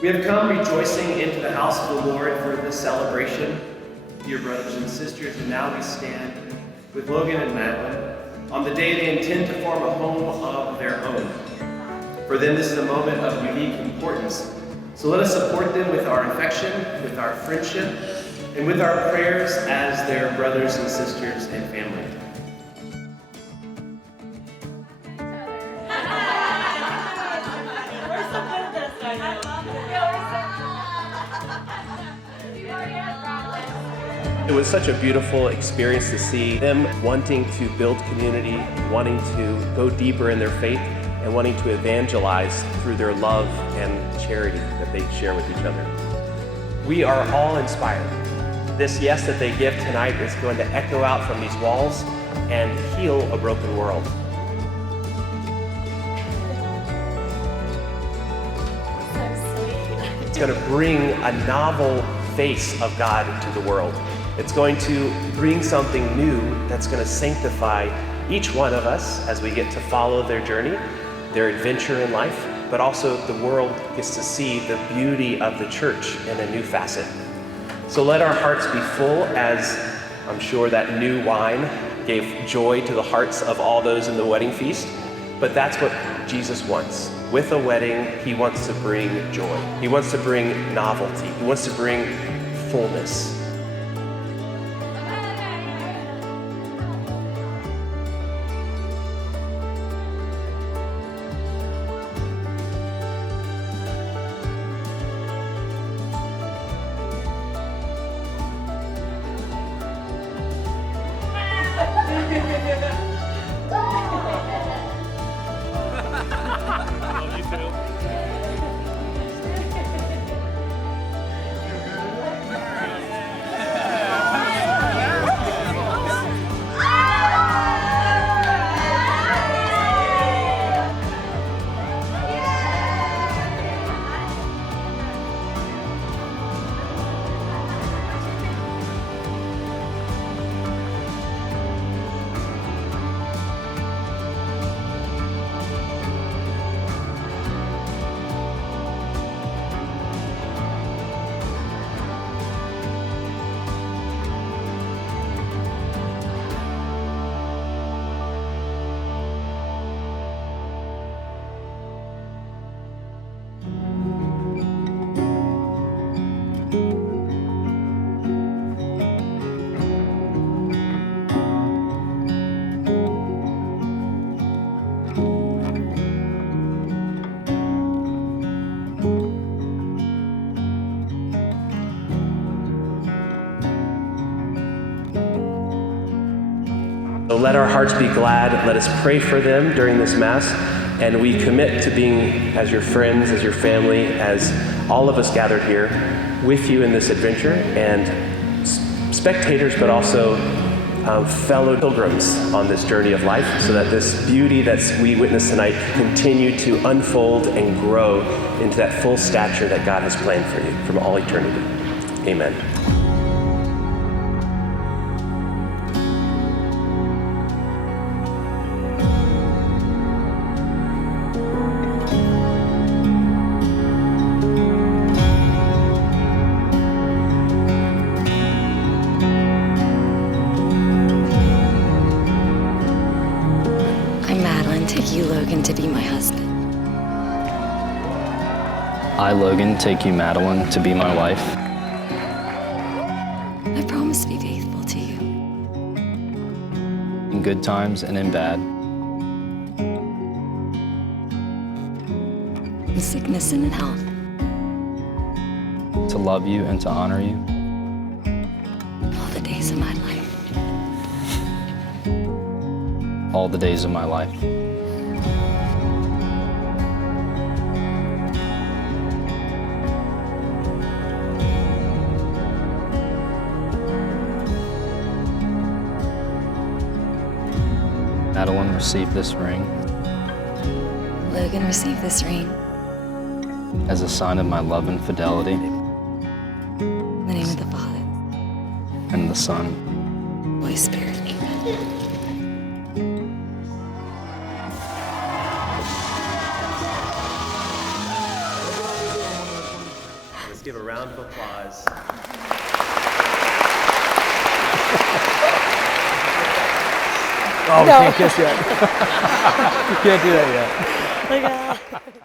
We have come rejoicing into the house of the Lord for this celebration, dear brothers and sisters, and now we stand with Logan and Madeleine on the day they intend to form a home of their own. For them, this is a moment of unique importance. So let us support them with our affection, with our friendship, and with our prayers as their brothers and sisters and family. It was such a beautiful experience to see them wanting to build community, wanting to go deeper in their faith, and wanting to evangelize through their love and charity that they share with each other. We are all inspired. This yes that they give tonight is going to echo out from these walls and heal a broken world. It's going to bring a novel face of God into the world. It's going to bring something new that's going to sanctify each one of us as we get to follow their journey, their adventure in life, but also the world gets to see the beauty of the church in a new facet. So let our hearts be full, as I'm sure that new wine gave joy to the hearts of all those in the wedding feast. But that's what Jesus wants. With a wedding, he wants to bring joy. He wants to bring novelty. He wants to bring fullness. So let our hearts be glad. Let us pray for them during this Mass. And we commit to being, as your friends, as your family, as all of us gathered here, with you in this adventure, and spectators, but also fellow pilgrims on this journey of life, so that this beauty that we witness tonight can continue to unfold and grow into that full stature that God has planned for you from all eternity. Amen. Take you, Logan, to be my husband. I, Logan, take you, Madeleine, to be my wife. I promise to be faithful to you. In good times and in bad. In sickness and in health. To love you and to honor you. All the days of my life. All the days of my life. Madeleine, receive this ring. Logan, receive this ring. As a sign of my love and fidelity. In the name of the Father. And the Son. Holy Spirit. Amen. round of applause. Oh, we can't kiss yet. You can't do that yet. Look at that.